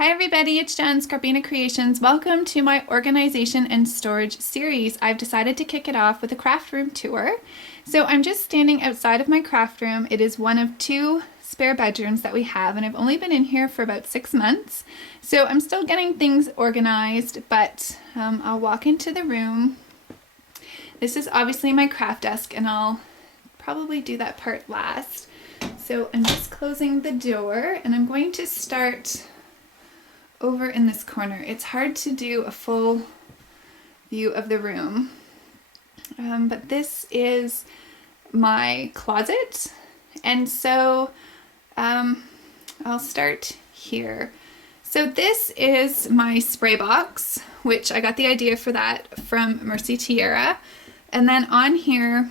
Hi everybody, it's Jenn, Scrapbena Creations. Welcome to my organization and storage series. I've decided to kick it off with a craft room tour. So I'm just standing outside of my craft room. It is one of two spare bedrooms that we have, and I've only been in here for about 6 months. So I'm still getting things organized, but I'll walk into the room. This is obviously my craft desk, and I'll probably do that part last. So I'm just closing the door, and I'm going to start over in this corner. It's hard to do a full view of the room, but this is my closet, and so I'll start here. So this is my spray box, which I got the idea for that from Mercy Tierra, and then on here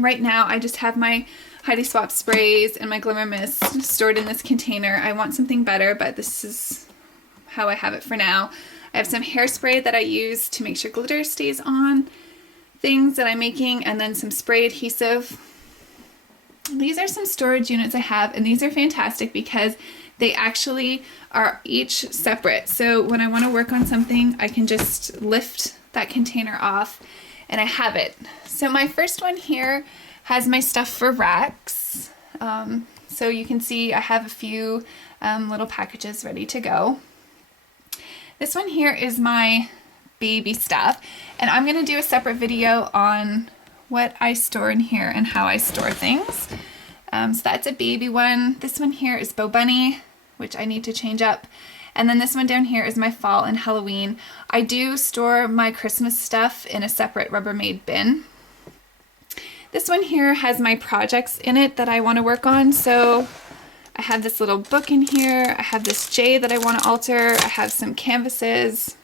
right now I just have my Heidi Swap sprays and my Glimmer Mist stored in this container. I want something better, but this is how I have it for now. I have some hairspray that I use to make sure glitter stays on things that I'm making, and then some spray adhesive. These are some storage units I have, and these are fantastic because they actually are each separate. So when I want to work on something, I can just lift that container off and I have it. So my first one here has my stuff for racks. So you can see I have a few little packages ready to go. This one here is my baby stuff, and I'm going to do a separate video on what I store in here and how I store things. So that's a baby one. This one here is Bo Bunny, which I need to change up. And then this one down here is my fall and Halloween. I do store my Christmas stuff in a separate Rubbermaid bin. This one here has my projects in it that I want to work on. So I have this little book in here. I have this J that I want to alter. I have some canvases,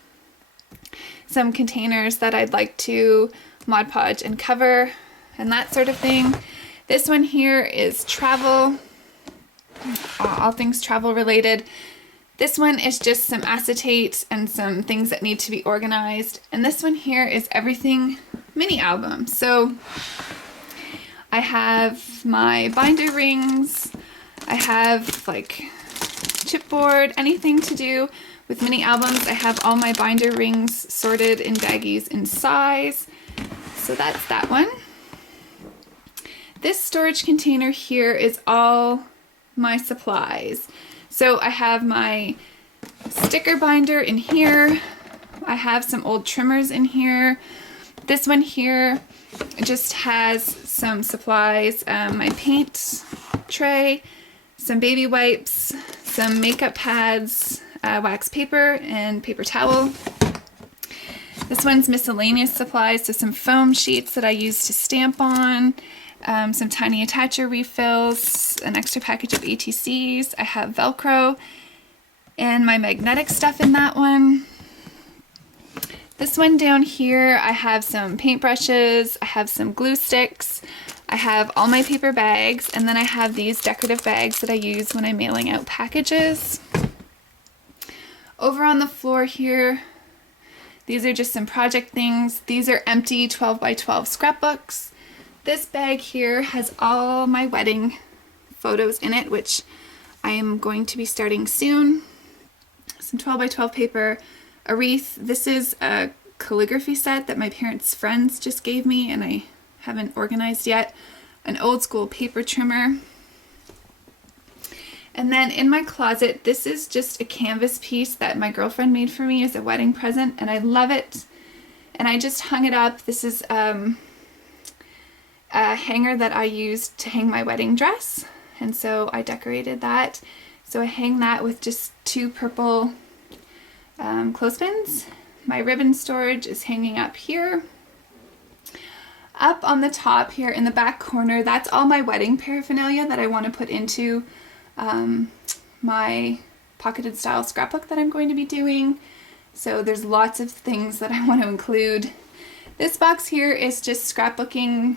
some containers that I'd like to Mod Podge and cover, and that sort of thing. This one here is travel, all things travel related. This one is just some acetate and some things that need to be organized. And this one here is everything mini album. So I have my binder rings. I have like chipboard, anything to do with mini albums. I have all my binder rings sorted in baggies in size. So that's that one. This storage container here is all my supplies. So I have my sticker binder in here. I have some old trimmers in here. This one here just has some supplies, my paint tray, some baby wipes, some makeup pads, wax paper, and paper towel. This one's miscellaneous supplies, so some foam sheets that I use to stamp on, some tiny attacher refills, an extra package of ATCs. I have Velcro and my magnetic stuff in that one. This one down here, I have some paintbrushes, I have some glue sticks, I have all my paper bags, and then I have these decorative bags that I use when I'm mailing out packages. Over on the floor here, these are just some project things. These are empty 12 by 12 scrapbooks. This bag here has all my wedding photos in it, which I am going to be starting soon. Some 12 by 12 paper, a wreath. This is a calligraphy set that my parents' friends just gave me and I haven't organized yet. An old school paper trimmer. And then in my closet, this is just a canvas piece that my girlfriend made for me as a wedding present, and I love it. And I just hung it up. This is a hanger that I used to hang my wedding dress, and so I decorated that. So I hang that with just two purple clothespins. My ribbon storage is hanging up here. Up on the top here in the back corner, that's all my wedding paraphernalia that I want to put into my pocketed style scrapbook that I'm going to be doing. So there's lots of things that I want to include. This box here is just scrapbooking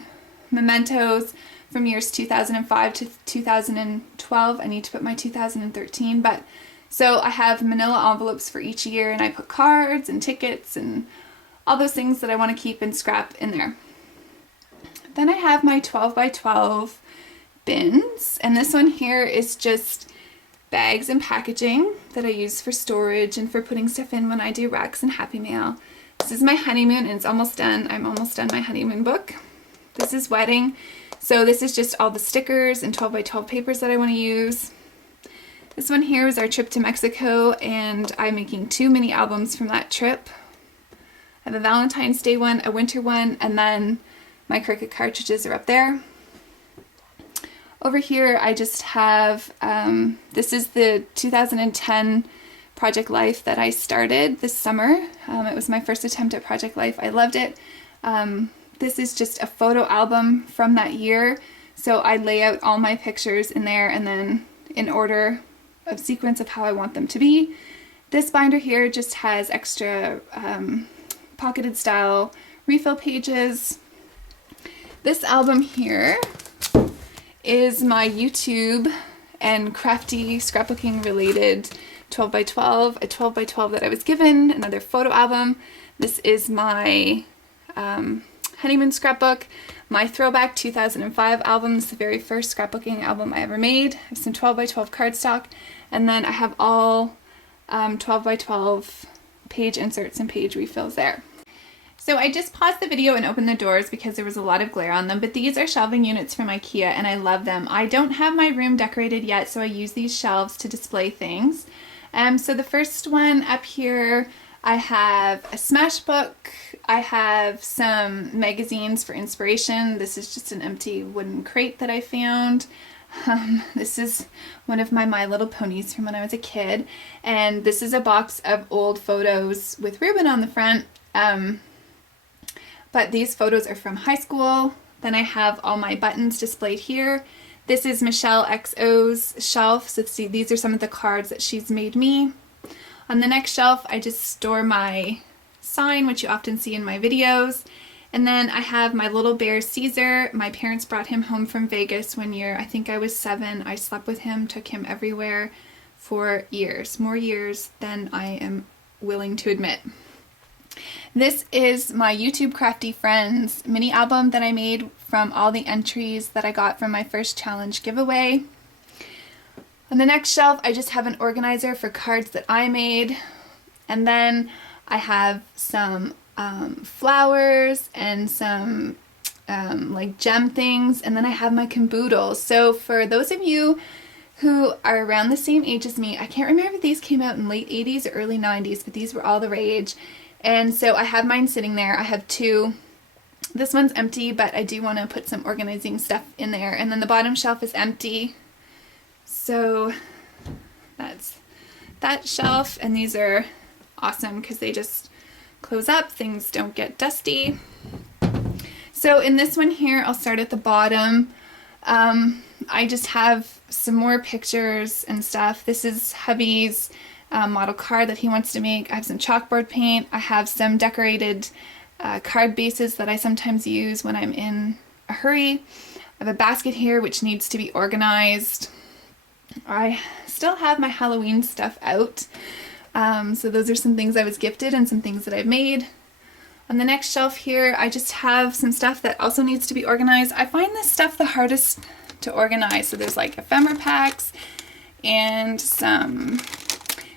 mementos from years 2005 to 2012. I need to put my 2013, but so I have manila envelopes for each year, and I put cards and tickets and all those things that I want to keep and scrap in there. Then I have my 12 by 12 bins, and this one here is just bags and packaging that I use for storage and for putting stuff in when I do Rex and Happy Mail. This is my honeymoon, and it's almost done. I'm almost done my honeymoon book. This is wedding. So this is just all the stickers and 12 by 12 papers that I want to use. This one here is our trip to Mexico, and I'm making 2 mini albums from that trip. I have a Valentine's Day one, a winter one, and then my Cricut cartridges are up there. Over here I just have, this is the 2010 Project Life that I started this summer. It was my first attempt at Project Life. I loved it. This is just a photo album from that year. So I lay out all my pictures in there and then in order of sequence of how I want them to be. This binder here just has extra pocketed style refill pages. This album here is my YouTube and crafty scrapbooking related 12 by 12, a 12 by 12 that I was given, another photo album. This is my honeymoon scrapbook, my throwback 2005 albums, the very first scrapbooking album I ever made. I have some 12 by 12 cardstock, and then I have all 12 by 12 page inserts and page refills there. So I just paused the video and opened the doors because there was a lot of glare on them, but these are shelving units from IKEA and I love them. I don't have my room decorated yet, so I use these shelves to display things. So the first one up here, I have a smash book, I have some magazines for inspiration. This is just an empty wooden crate that I found. This is one of my Little Ponies from when I was a kid, and this is a box of old photos with ribbon on the front. But these photos are from high school. Then I have all my buttons displayed here. This is Michelle XO's shelf. So see, these are some of the cards that she's made me. On the next shelf, I just store my sign, which you often see in my videos. And then I have my little bear Caesar. My parents brought him home from Vegas one year. I think I was 7. I slept with him, took him everywhere for years, more years than I am willing to admit. This is my YouTube Crafty Friends mini album that I made from all the entries that I got from my first challenge giveaway. On the next shelf, I just have an organizer for cards that I made. And then I have some flowers and some like gem things. And then I have my caboodles. So for those of you who are around the same age as me, I can't remember if these came out in late 80s or early 90s, but these were all the rage. And so I have mine sitting there. I have 2. This one's empty, but I do want to put some organizing stuff in there. And then the bottom shelf is empty. So that's that shelf. And these are awesome because they just close up. Things don't get dusty. So in this one here, I'll start at the bottom. I just have some more pictures and stuff. This is hubby's model card that he wants to make. I have some chalkboard paint. I have some decorated card bases that I sometimes use when I'm in a hurry. I have a basket here which needs to be organized. I still have my Halloween stuff out. So those are some things I was gifted and some things that I've made. On the next shelf here, I just have some stuff that also needs to be organized. I find this stuff the hardest to organize. So there's like ephemera packs and some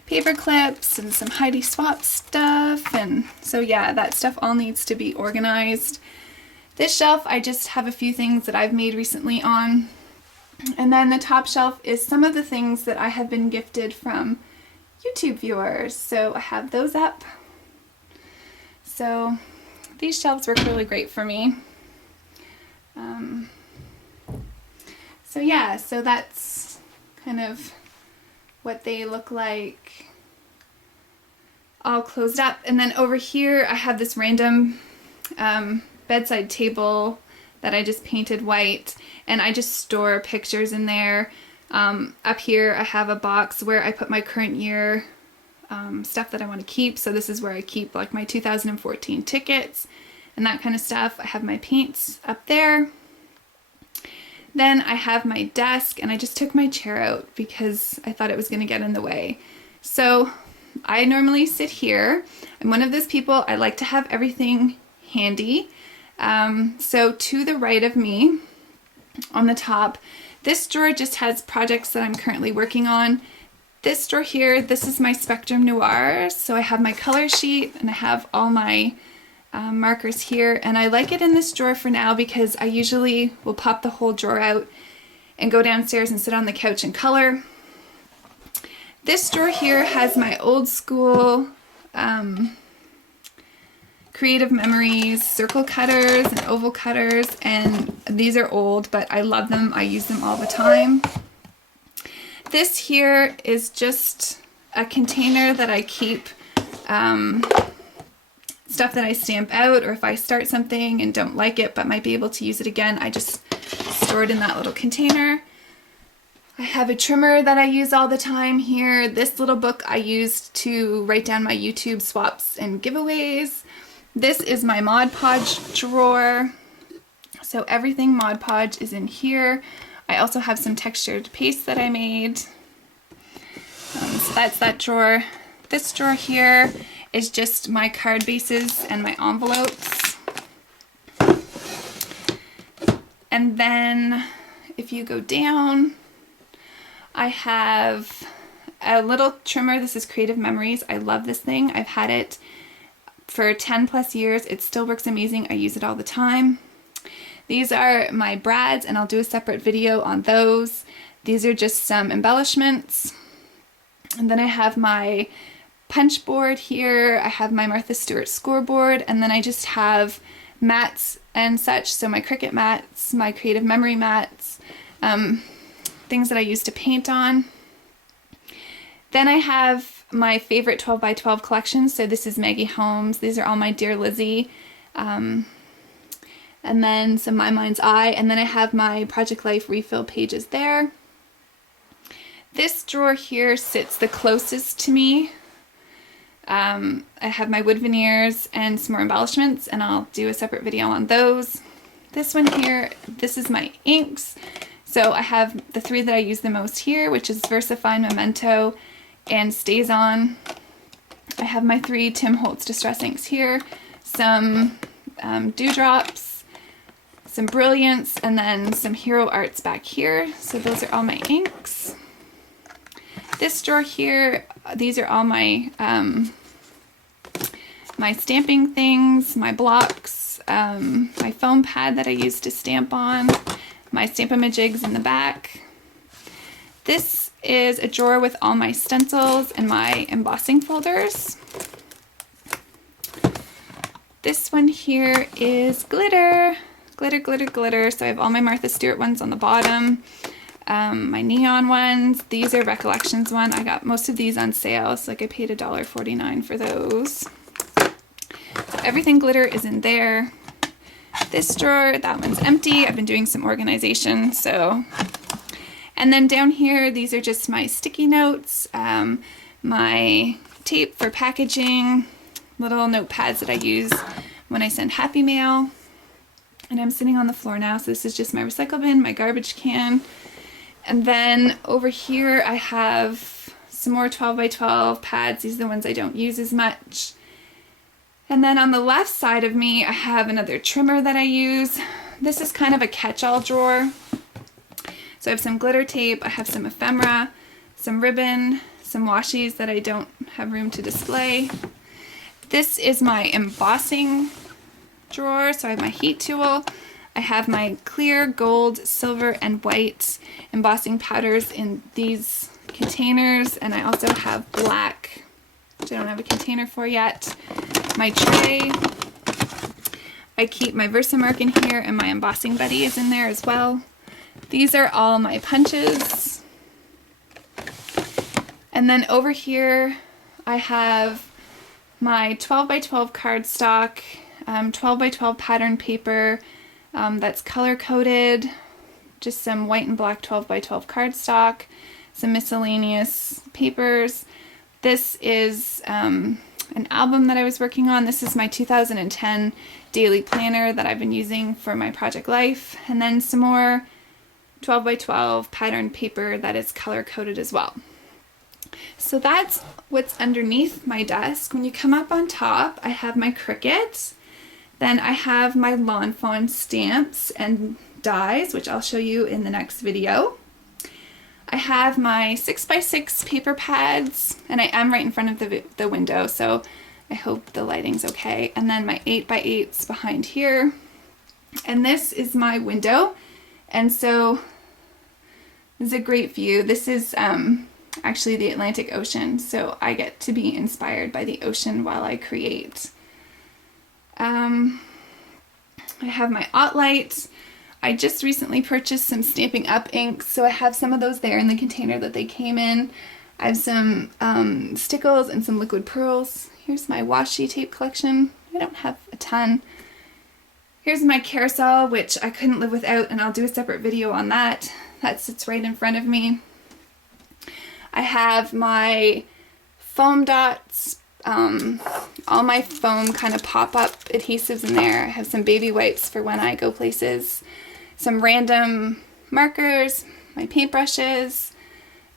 paper clips and some Heidi Swap stuff, and so yeah, that stuff all needs to be organized. This shelf, I just have a few things that I've made recently on, and then the top shelf is some of the things that I have been gifted from YouTube viewers, so I have those up. So these shelves work really great for me. So yeah, so that's kind of what they look like all closed up. And then over here I have this random bedside table that I just painted white, and I just store pictures in there. Up here I have a box where I put my current year stuff that I want to keep. So this is where I keep like my 2014 tickets and that kind of stuff. I have my paints up there. Then I have my desk, and I just took my chair out because I thought it was going to get in the way. So I normally sit here. I'm one of those people, I like to have everything handy. So to the right of me on the top, this drawer just has projects that I'm currently working on. This drawer here, this is my Spectrum Noir. So I have my color sheet and I have all my markers here, and I like it in this drawer for now because I usually will pop the whole drawer out and go downstairs and sit on the couch and color. This drawer here has my old school Creative Memories circle cutters and oval cutters, and these are old, but I love them. I use them all the time. This here is just a container that I keep stuff that I stamp out, or if I start something and don't like it but might be able to use it again, I just store it in that little container. I have a trimmer that I use all the time here. This little book I used to write down my YouTube swaps and giveaways. This is my Mod Podge drawer. So everything Mod Podge is in here. I also have some textured paste that I made. So that's that drawer. This drawer here is just my card bases and my envelopes. And then if you go down, I have a little trimmer. This is Creative Memories. I love this thing. I've had it for 10 plus years. It still works amazing. I use it all the time. These are my brads, and I'll do a separate video on those. These are just some embellishments. And then I have my punch board here. I have my Martha Stewart scoreboard, and then I just have mats and such. So my Cricut mats, my Creative Memory mats, things that I use to paint on. Then I have my favorite 12 by 12 collection. So this is Maggie Holmes. These are all my Dear Lizzie. And then some My Mind's Eye. And then I have my Project Life refill pages there. This drawer here sits the closest to me. I have my wood veneers and some more embellishments, and I'll do a separate video on those. This one here, this is my inks. So I have the three that I use the most here, which is VersaFine, Memento, and Stays On. I have my three Tim Holtz Distress inks here, some Dewdrops, some Brilliance, and then some Hero Arts back here. So those are all my inks. This drawer here, these are all my my stamping things, my blocks, my foam pad that I use to stamp on, my Stamp-A-Majigs in the back. This is a drawer with all my stencils and my embossing folders. This one here is glitter, glitter, glitter, glitter. So I have all my Martha Stewart ones on the bottom. My neon ones. These are Recollections one. I got most of these on sale, so like I paid $1.49 for those. So everything glitter is in there. This drawer, that one's empty. I've been doing some organization, so. And then down here, these are just my sticky notes, my tape for packaging, little notepads that I use when I send happy mail. And I'm sitting on the floor now, so this is just my recycle bin, my garbage can. And then over here I have some more 12 by 12 pads. These are the ones I don't use as much. And then on the left side of me, I have another trimmer that I use. This is kind of a catch-all drawer. So I have some glitter tape, I have some ephemera, some ribbon, some washies that I don't have room to display. This is my embossing drawer. So I have my heat tool. I have my clear, gold, silver, and white embossing powders in these containers, and I also have black, which I don't have a container for yet. My tray. I keep my Versamark in here, and my embossing buddy is in there as well. These are all my punches. And then over here I have my 12 by 12 cardstock, 12 by 12 pattern paper, that's color coded, just some white and black 12 by 12 cardstock, some miscellaneous papers. This is an album that I was working on. This is my 2010 daily planner that I've been using for my Project Life, and then some more 12 by 12 pattern paper that is color coded as well. So that's what's underneath my desk. When you come up on top, I have my Cricut. Then I have my Lawn Fawn stamps and dies, which I'll show you in the next video. I have my 6x6 paper pads, and I am right in front of the window, so I hope the lighting's okay. And then my 8x8s behind here. And this is my window. And so this is a great view. This is actually the Atlantic Ocean, so I get to be inspired by the ocean while I create. I have my OttLite. I just recently purchased some Stampin' Up! Inks, so I have some of those there in the container that they came in. I have some stickles and some liquid pearls. Here's my washi tape collection. I don't have a ton. Here's my carousel, which I couldn't live without, and I'll do a separate video on that. That sits right in front of me. I have my foam dots, all my foam kind of pop-up adhesives in there. I have some baby wipes for when I go places, some random markers, my paintbrushes,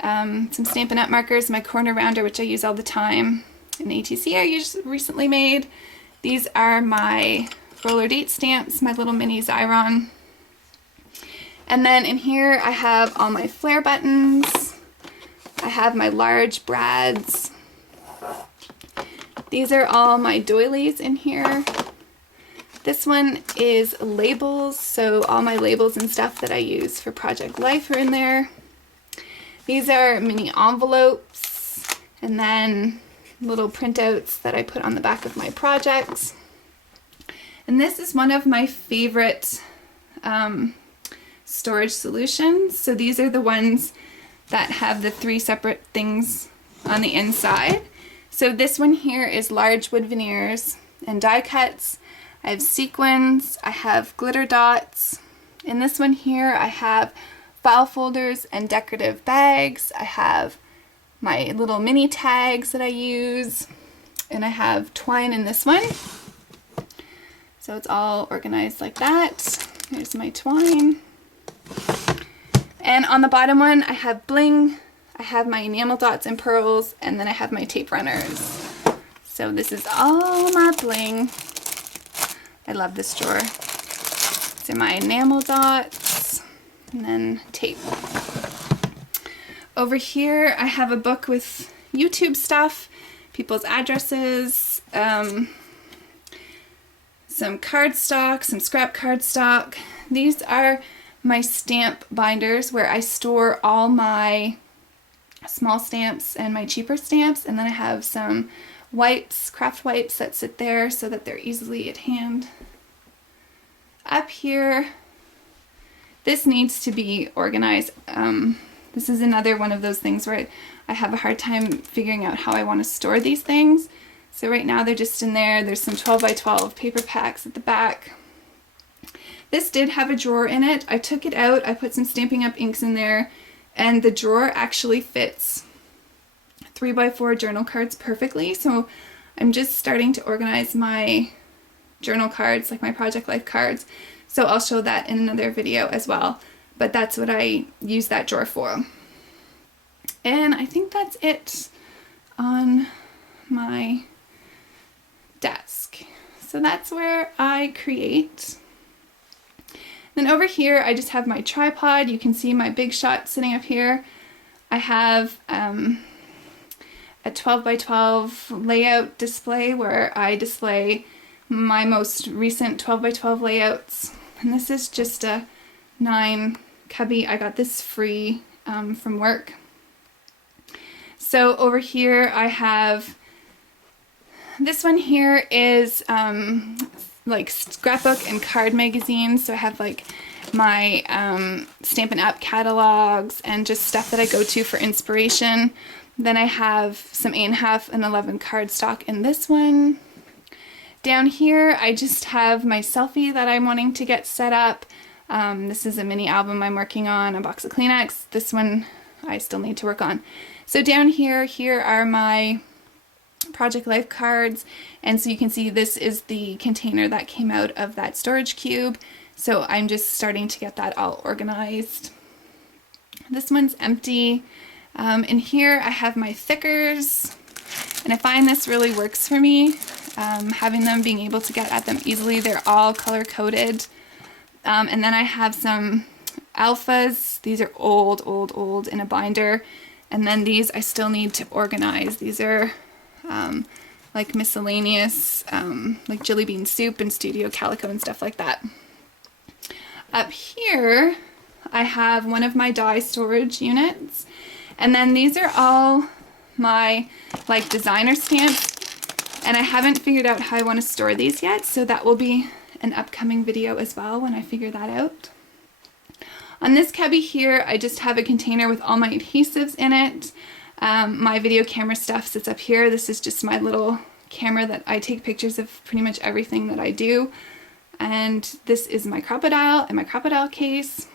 some Stampin' Up! Markers, my corner rounder, which I use all the time, an ATC I just recently made. These are my roller date stamps, my little mini Xyron. And then in here I have all my flare buttons. I have my large brads. These are all my doilies in here. This one is labels, so all my labels and stuff that I use for Project Life are in there. These are mini envelopes, and then little printouts that I put on the back of my projects. And this is one of my favorite storage solutions. So these are the ones that have the 3 separate things on the inside. So this one here is large wood veneers and die cuts. I have sequins, I have glitter dots. In this one here I have file folders and decorative bags. I have my little mini tags that I use, and I have twine in this one. So it's all organized like that. Here's my twine. And on the bottom one I have bling, I have my enamel dots and pearls, and then I have my tape runners. So this is all my bling. I love this drawer. These are my enamel dots, and then tape. Over here I have a book with YouTube stuff, people's addresses, some cardstock, some scrap cardstock. These are my stamp binders where I store all my small stamps and my cheaper stamps, and then I have some wipes, craft wipes that sit there so that they're easily at hand. Up here, this needs to be organized. This is another one of those things where I have a hard time figuring out how I want to store these things. So right now they're just in there. There's some 12x12 paper packs at the back. This did have a drawer in it. I took it out, I put some Stampin' Up! Inks in there, and the drawer actually fits 3x4 journal cards perfectly. So I'm just starting to organize my journal cards, like my Project Life cards. So I'll show that in another video as well. But that's what I use that drawer for. And I think that's it on my desk. So that's where I create. Then over here I just have my tripod. You can see my Big Shot sitting up here. I have a 12x12 layout display where I display my most recent 12x12 layouts. And this is just a 9 cubby. I got this free from work. So over here I have, this one here is like scrapbook and card magazines. So I have like my Stampin' Up! Catalogs and just stuff that I go to for inspiration. Then I have some 8.5 and 11 cardstock in this one. Down here I just have my selfie that I'm wanting to get set up. This is a mini album I'm working on, a box of Kleenex. This one I still need to work on. So down here are my Project Life cards, and so you can see this is the container that came out of that storage cube. So I'm just starting to get that all organized. This one's empty. In here I have my thickers, and I find this really works for me, having them, being able to get at them easily. They're all color coded. And then I have some alphas. These are old in a binder. And then these I still need to organize. These are like miscellaneous, like Jelly Bean Soup and Studio Calico and stuff like that. Up here, I have one of my die storage units. And then these are all my like designer stamps. And I haven't figured out how I want to store these yet, so that will be an upcoming video as well when I figure that out. On this cubby here, I just have a container with all my adhesives in it. My video camera stuff sits up here. This is just my little camera that I take pictures of pretty much everything that I do. And this is my crocodile and my crocodile case.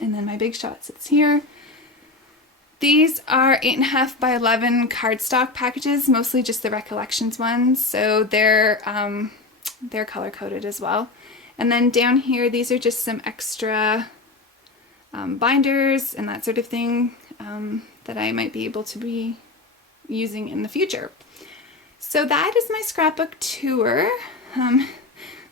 And then my Big Shot sits here. These are 8.5 by 11 cardstock packages, mostly just the Recollections ones. So they're color coded as well. And then down here, these are just some extra binders and that sort of thing that I might be able to be using in the future. So that is my scrapbook tour.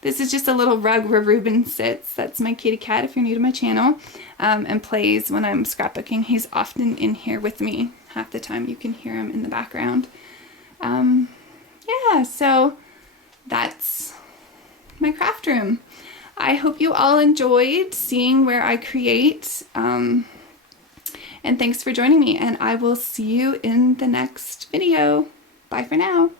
This is just a little rug where Ruben sits. That's my kitty cat if you're new to my channel, and plays when I'm scrapbooking. He's often in here with me. Half the time you can hear him in the background. Yeah, so that's my craft room. I hope you all enjoyed seeing where I create, and thanks for joining me, and I will see you in the next video. Bye for now.